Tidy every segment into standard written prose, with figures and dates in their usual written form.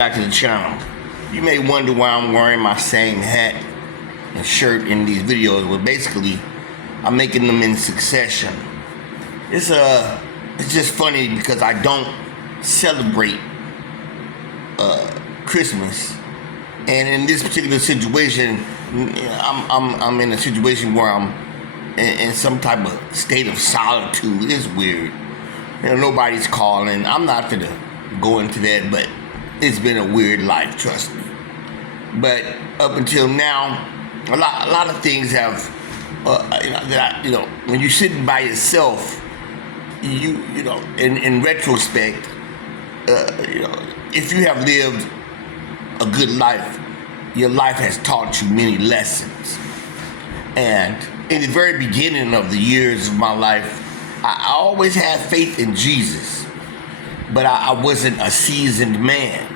Back to the channel. You may wonder why I'm wearing my same hat and shirt in these videos. Well, basically, I'm making them in succession. It's just funny because I don't celebrate Christmas, and in this particular situation, I'm in a situation where I'm in some type of state of solitude. It's weird. Nobody's calling. I'm not gonna go into that, but it's been a weird life, trust me. But up until now, a lot of things have, when you're sitting by yourself, in retrospect, if you have lived a good life, your life has taught you many lessons. And in the very beginning of the years of my life, I always had faith in Jesus, but I wasn't a seasoned man.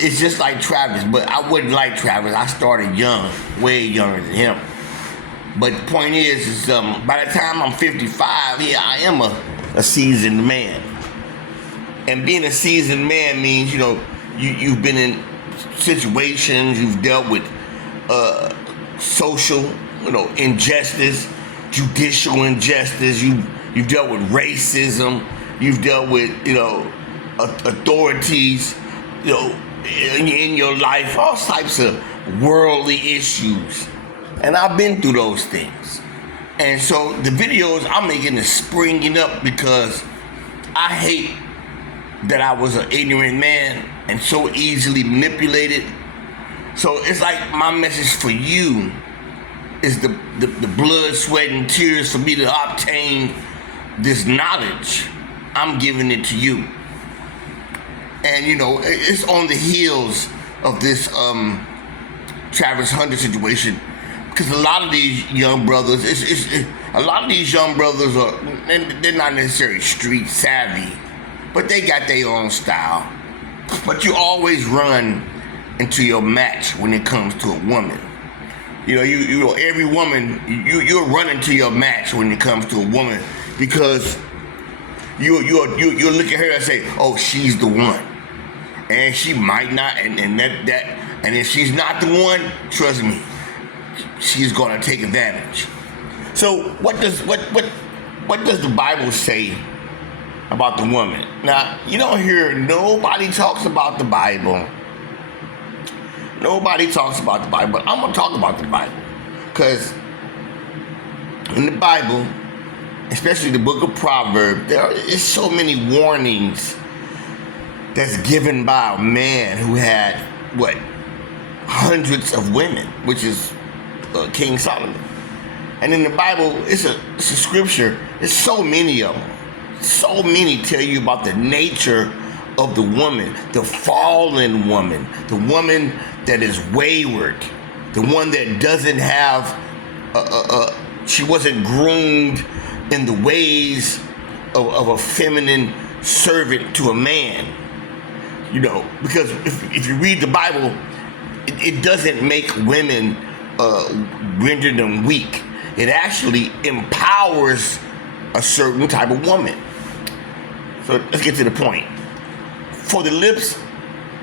It's just like Travis, but I wasn't like Travis. I started young, way younger than him. But the point is by the time I'm 55, I am a seasoned man. And being a seasoned man means, you've been in situations, you've dealt with social, injustice, judicial injustice, you've dealt with racism, you've dealt with, authorities, in your life, all types of worldly issues. And I've been through those things. And so the videos I'm making is springing up because I hate that I was an ignorant man and so easily manipulated. So it's like my message for you is the blood, sweat, and tears for me to obtain this knowledge. I'm giving it to you. And it's on the heels of this Travis Hunter situation, because a lot of these young brothers, they're not necessarily street savvy, but they got their own style. But you always run into your match when it comes to a woman. Every woman, you're running to your match when it comes to a woman, because you look at her and say, oh, she's the one. And she might not, and if she's not the one, trust me, she's gonna take advantage. So what does the Bible say about the woman? Now, you don't hear nobody talks about the Bible. Nobody talks about the Bible, but I'm gonna talk about the Bible. Because in the Bible, especially the book of Proverbs, there is so many warnings that's given by a man who had, hundreds of women, which is King Solomon. And in the Bible, it's a scripture, there's so many of them. So many tell you about the nature of the woman, the fallen woman, the woman that is wayward, the one that doesn't have, she wasn't groomed in the ways of a feminine servant to a man. Because if you read the Bible, it doesn't make women, render them weak. It actually empowers a certain type of woman. So let's get to the point. For the lips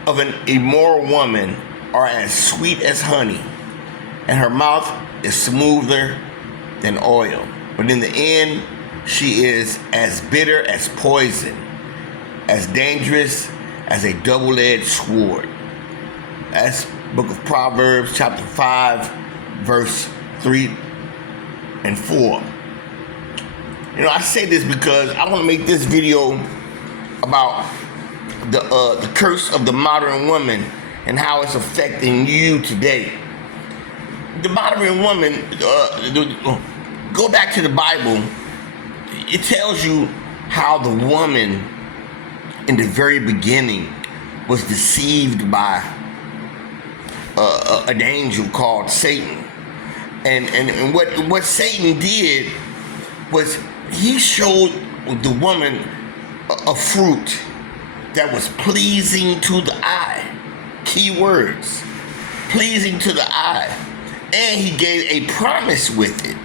of an immoral woman are as sweet as honey, and her mouth is smoother than oil. But in the end, she is as bitter as poison, as dangerous as a double-edged sword. That's book of Proverbs, chapter 5, verse 3 and 4. I say this because I want to make this video about the curse of the modern woman and how it's affecting you today. The modern woman, go back to the Bible, it tells you how the woman in the very beginning was deceived by an angel called Satan. And what Satan did was he showed the woman a fruit that was pleasing to the eye. Key words, pleasing to the eye. And he gave a promise with it,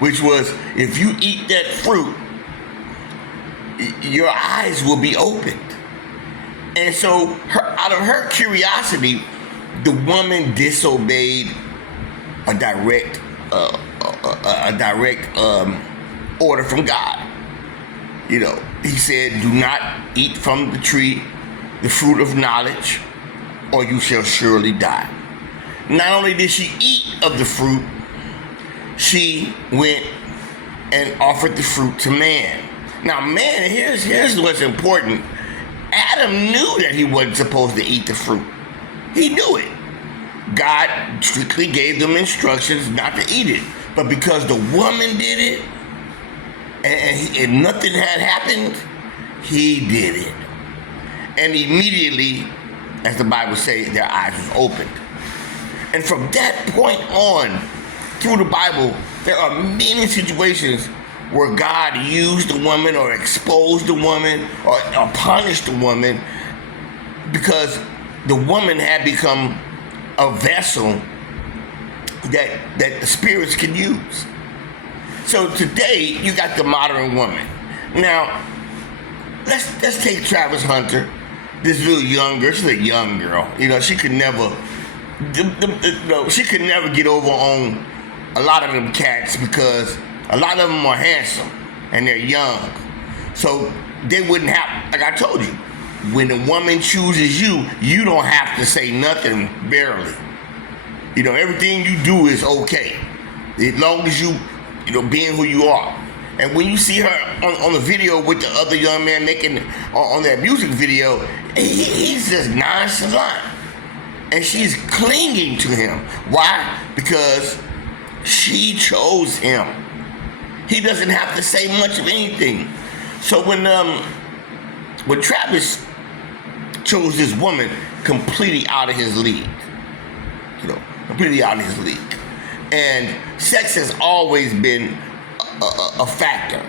which was, if you eat that fruit, your eyes will be opened And so, out of her curiosity, the woman disobeyed a direct, order from God. You know, he said, "Do not eat from the tree, the fruit of knowledge, or you shall surely die." Not only did she eat of the fruit, she went and offered the fruit to man. Now, man, here's what's important. Adam knew that he wasn't supposed to eat the fruit. He knew it. God strictly gave them instructions not to eat it. But because the woman did it, and nothing had happened, he did it. And immediately, as the Bible says, their eyes was opened. And from that point on, through the Bible, there are many situations where God used the woman or exposed the woman or punished the woman because the woman had become a vessel that the spirits can use. So today, you got the modern woman. Now, let's take Travis Hunter, this little young girl. She's a young girl. You know, she could never get over on a lot of them cats because a lot of them are handsome and they're young. So they wouldn't have, like I told you, when a woman chooses you, you don't have to say nothing, barely. You know, everything you do is okay. As long as you being who you are. And when you see her on the video with the other young man making on that music video, he's just nonchalant. And she's clinging to him. Why? Because she chose him. He doesn't have to say much of anything. So when Travis chose this woman completely out of his league, completely out of his league. And sex has always been a factor,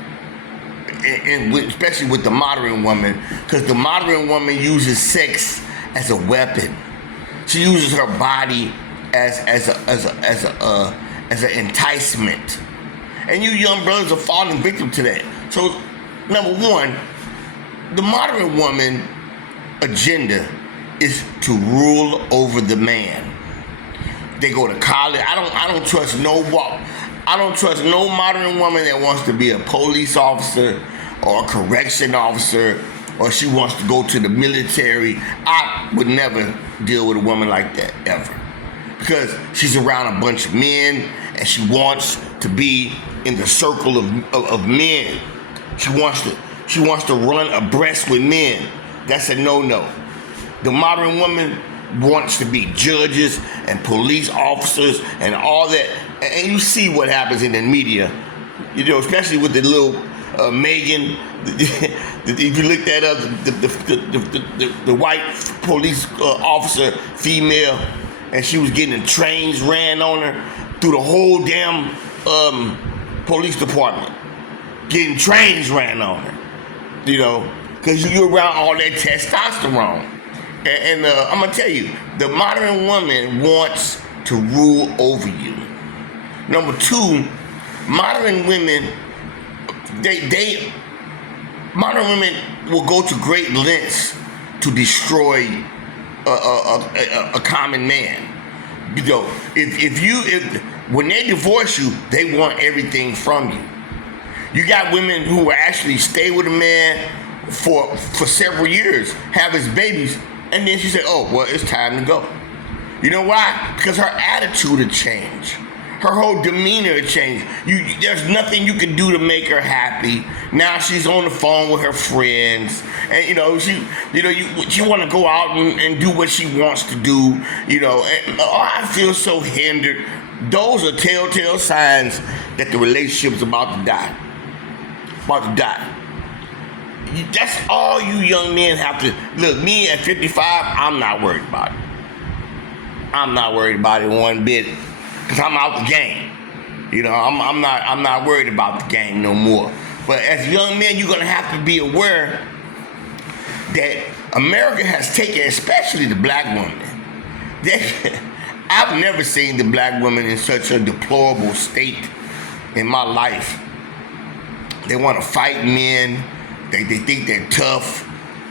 especially with the modern woman, because the modern woman uses sex as a weapon. She uses her body as an enticement, and you young brothers are falling victim to that. So, number one, the modern woman agenda is to rule over the man. They go to college. I don't trust no modern woman that wants to be a police officer or a correction officer, or she wants to go to the military. I would never deal with a woman like that ever, because she's around a bunch of men and she wants to be in the circle of men. She wants to run abreast with men. That's a no-no. The modern woman wants to be judges and police officers and all that. And you see what happens in the media, especially with the little Megan. If you look that up, the white police officer, female, and she was getting the trains ran on her through the whole damn police department. Getting trains ran on her, because you're around all that testosterone. And I'm going to tell you, the modern woman wants to rule over you. Number two, modern women, modern women will go to great lengths to destroy a common man. When they divorce you, they want everything from you. You got women who will actually stay with a man for several years, have his babies, and then she said, "Oh, well, it's time to go." You know why? Because her attitude had changed. Her whole demeanor had changed. There's nothing you can do to make her happy. Now she's on the phone with her friends, and she want to go out and do what she wants to do. And I feel so hindered. Those are telltale signs that the relationship's about to die. That's all you young men have to look. Me at 55, I'm not worried about it. I'm not worried about it one bit, because I'm out the game. I'm not worried about the game no more. But as young men, you're gonna have to be aware that America has taken, especially the black woman. I've never seen the black woman in such a deplorable state in my life. They want to fight men. They think they're tough.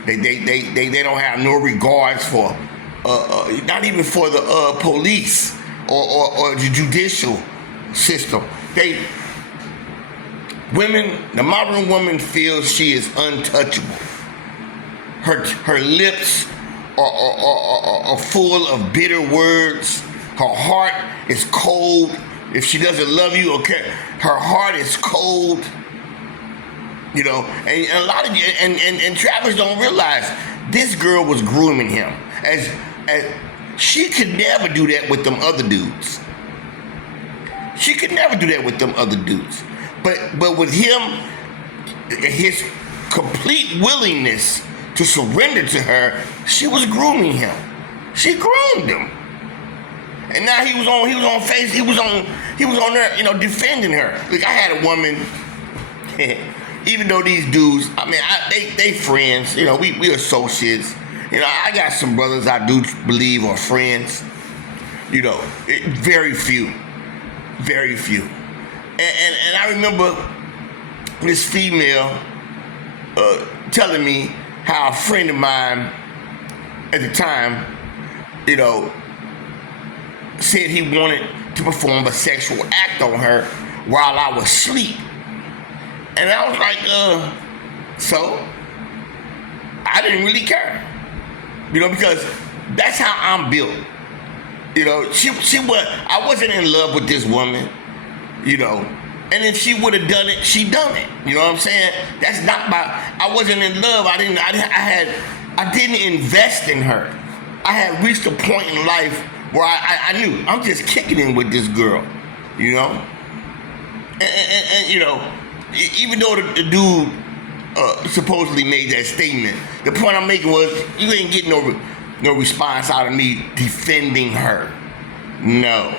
They don't have no regards for, not even for the police or the judicial system. The modern woman feels she is untouchable. Her lips are full of bitter words. Her heart is cold. If she doesn't love you, okay, her heart is cold. You know, and a lot of you, and Travis don't realize this girl was grooming him. As she could never do that with them other dudes. She could never do that with them other dudes. But with him, his complete willingness to surrender to her, she was grooming him. She groomed him. And now he was on there, you know, defending her. Like, I had a woman, even though these dudes, I mean, they friends, you know, we associates. You know, I got some brothers I do believe are friends. You know, very few. And I remember this female telling me how a friend of mine at the time, you know, said he wanted to perform a sexual act on her while I was asleep. And I was like, so? I didn't really care. You know, because that's how I'm built. You know, I wasn't in love with this woman, you know. And if she would have done it, she done it. You know what I'm saying? That's not I wasn't in love. I didn't invest in her. I had reached a point in life where I knew I'm just kicking in with this girl, you know? And you know, even though the dude supposedly made that statement, the point I'm making was, you ain't getting no response out of me defending her. No.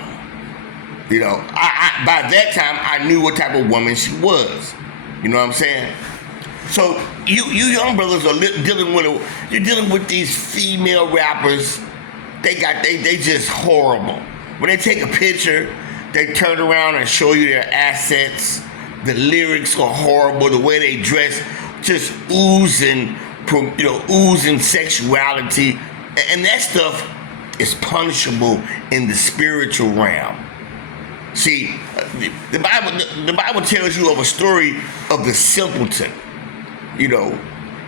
You know, by that time, I knew what type of woman she was. You know what I'm saying? So you young brothers are dealing with these female rappers. They just horrible. When they take a picture, they turn around and show you their assets. The lyrics are horrible. The way they dress, just oozing sexuality, and that stuff is punishable in the spiritual realm. See, the Bible tells you of a story of the simpleton. You know,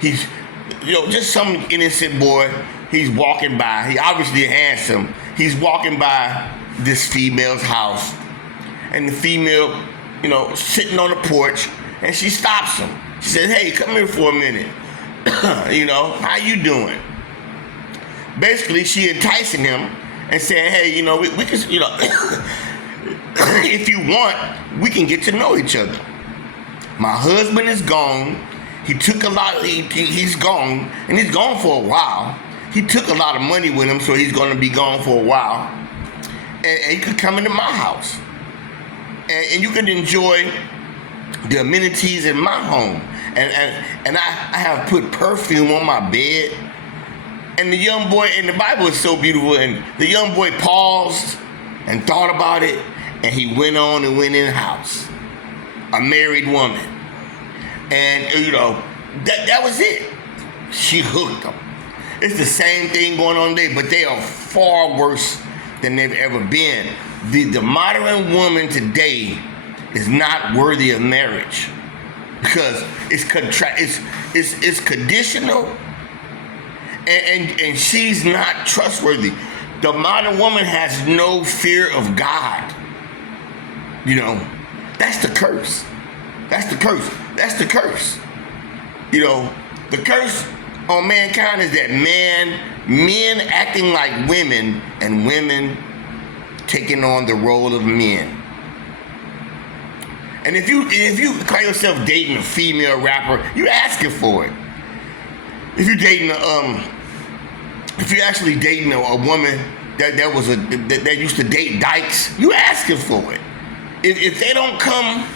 he's, you know, just some innocent boy. He's walking by. He obviously handsome. He's walking by this female's house, and the female, you know, sitting on the porch, and she stops him. She says, "Hey, come here for a minute. You know, how you doing?" Basically, she enticing him and saying, "Hey, you know, we can, you know, if you want, we can get to know each other. My husband is gone. He took a lot. He's gone, and he's gone for a while. He took a lot of money with him, so he's going to be gone for a while. And he could come into my house, and you can enjoy the amenities in my home. And I have put perfume on my bed." And the young boy, and the Bible is so beautiful, and the young boy paused and thought about it, and he went on and went in the house. A married woman. And, you know, that was it. She hooked him. It's the same thing going on today, but they are far worse than they've ever been. The modern woman today is not worthy of marriage because it's conditional, and she's not trustworthy. The modern woman has no fear of God. You know, that's the curse. That's the curse. That's the curse. You know, the curse on mankind is that men acting like women and women taking on the role of men. And if you call yourself dating a female rapper, you're asking for it. If you're dating if you're actually dating a woman that used to date dykes, you asking for it. If they don't come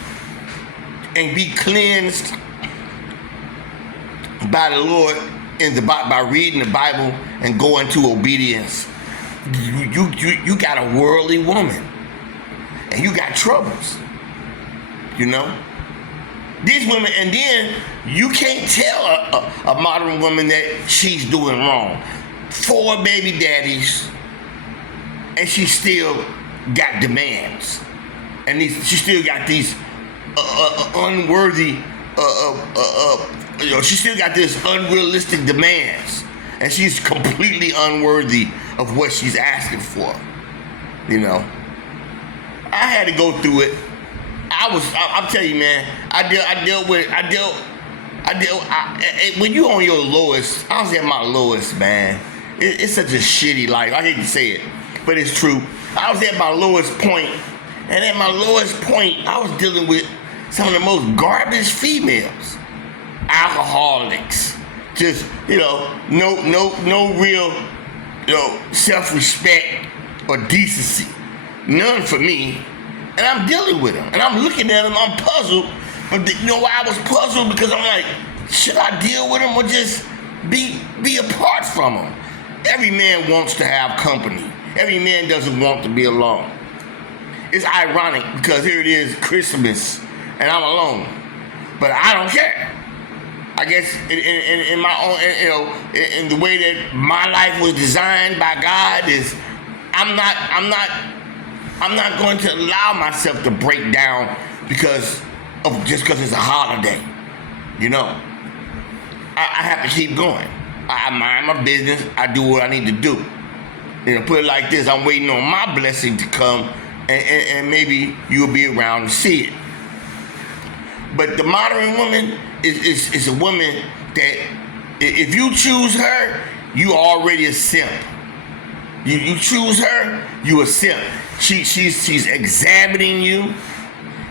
and be cleansed by the Lord by reading the Bible and go into obedience, you got a worldly woman, and you got troubles. You know, These women, and then you can't tell a modern woman that she's doing wrong. 4 baby daddies, and she still got demands, and she still got these unworthy, she still got this unrealistic demands, and she's completely unworthy of what she's asking for. I had to go through it. I'm telling you, man, when you on your lowest, I was at my lowest, man. It's such a shitty life. I hate to say it, but it's true. I was at my lowest point, and at my lowest point, I was dealing with some of the most garbage females, alcoholics, just no real self-respect or decency, none for me. And I'm dealing with them, and I'm looking at them. I'm puzzled, but why I was puzzled? Because I'm like, should I deal with them or just be apart from them? Every man wants to have company. Every man doesn't want to be alone. It's ironic because here it is, Christmas, and I'm alone, but I don't care. I guess in my own, in the way that my life was designed by God is, I'm not going to allow myself to break down just because it's a holiday. I have to keep going. I mind my business. I do what I need to do. Put it like this: I'm waiting on my blessing to come, and maybe you'll be around to see it. But the modern woman is a woman that if you choose her, you already a simp. You choose her, you a simp. She's examining you.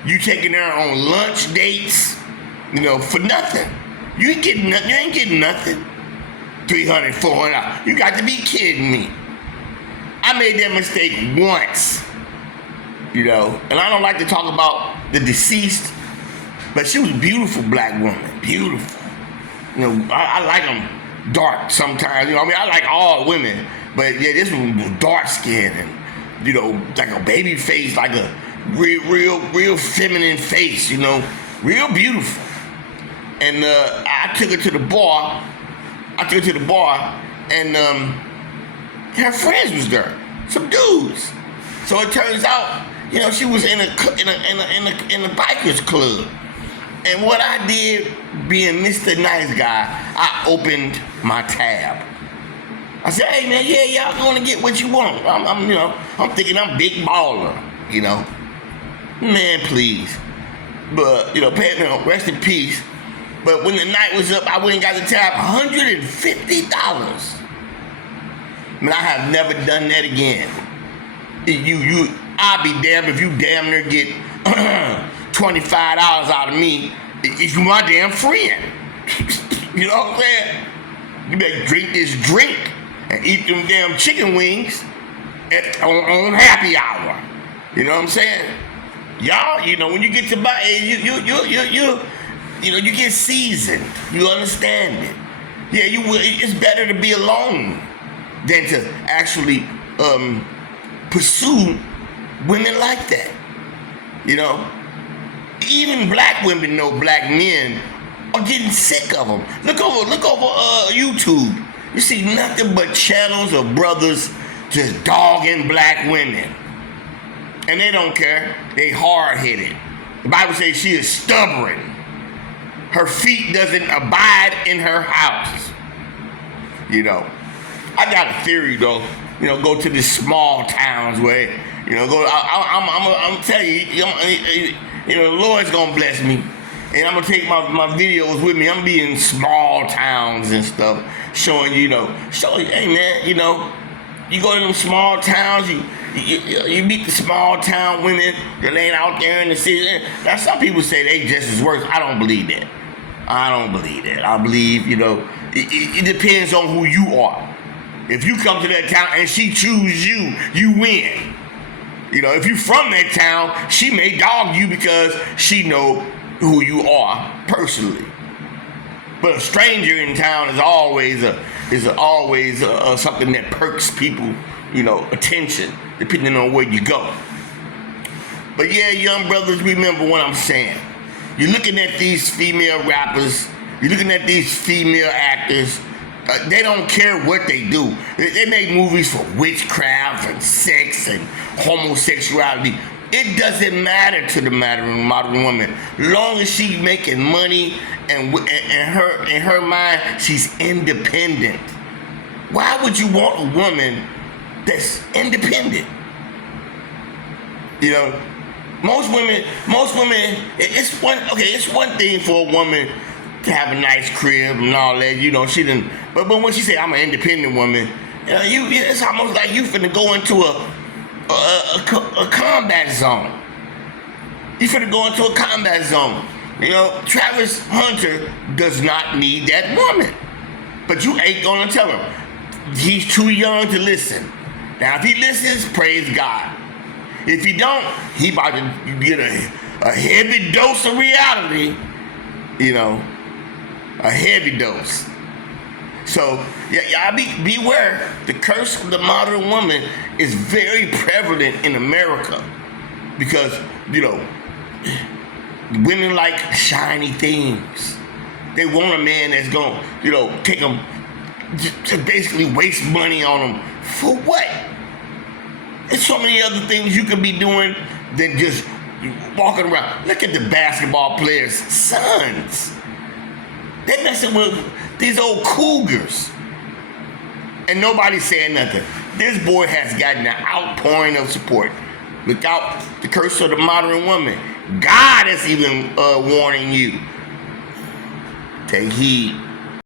You taking her on lunch dates, for nothing. You ain't getting nothing. $300, $400. You got to be kidding me. I made that mistake once, and I don't like to talk about the deceased, but she was a beautiful black woman, beautiful. I like them dark sometimes. I like all women, but yeah, this one was dark skinned and like a baby face, like a real feminine face, real beautiful. And I took her to the bar. And her friends was there, some dudes. So it turns out, she was in a bikers club. And what I did, being Mr. Nice Guy, I opened my tab. I said, hey man, yeah, y'all gonna get what you want. I'm thinking I'm big baller, Man, please. But, rest in peace. But when the night was up, I went and got the tab, $150. Man, I have never done that again. I'll be damned if you damn near get $25 out of me if you my damn friend. You know what I'm saying? You better drink this drink and eat them damn chicken wings on happy hour. You know what I'm saying? Y'all, when you get to buy, you get seasoned. You understand it. Yeah, it's better to be alone than to actually pursue women like that. Even black women know black men are getting sick of them. Look over YouTube. You see nothing but channels of brothers just dogging black women. And they don't care. They hard-headed. The Bible says she is stubborn. Her feet doesn't abide in her house. I got a theory though. Go to these small towns where, I'm telling you, the Lord's gonna bless me. And I'm gonna take my videos with me. I'm gonna be in small towns and stuff, showing you, hey man, you go to them small towns, you meet the small town women that ain't out there in the city. Now some people say they just as worse. I don't believe that. I believe, it depends on who you are. If you come to that town and she chooses you, you win. If you from that town, she may dog you because she know who you are personally. But a stranger in town is always something that perks people, attention, depending on where you go. But yeah, young brothers, remember what I'm saying. You're looking at these female rappers. You're looking at these female actors. They don't care what they do. They make movies for witchcraft and sex and homosexuality. It doesn't matter to the modern woman. Long as she's making money and in her mind, she's independent. Why would you want a woman that's independent? You know, most women, it's one thing for a woman to have a nice crib and all that, you know, but when she say I'm an independent woman, it's almost like you finna go into a combat zone. You finna go into a combat zone. You know, Travis Hunter does not need that woman, but you ain't gonna tell him. He's too young to listen. Now, if he listens, praise God. If he don't, he about to get a heavy dose of reality, you know, a heavy dose. So, y'all beware. The curse of the modern woman is very prevalent in America because, you know, women like shiny things. They want a man that's going to, you know, take them, to basically waste money on them. For what? There's so many other things you could be doing than just walking around. Look at the basketball players' sons. They're messing with these old cougars. And nobody's saying nothing. This boy has gotten an outpouring of support. Look out, the curse of the modern woman. God is even warning you. Take heed.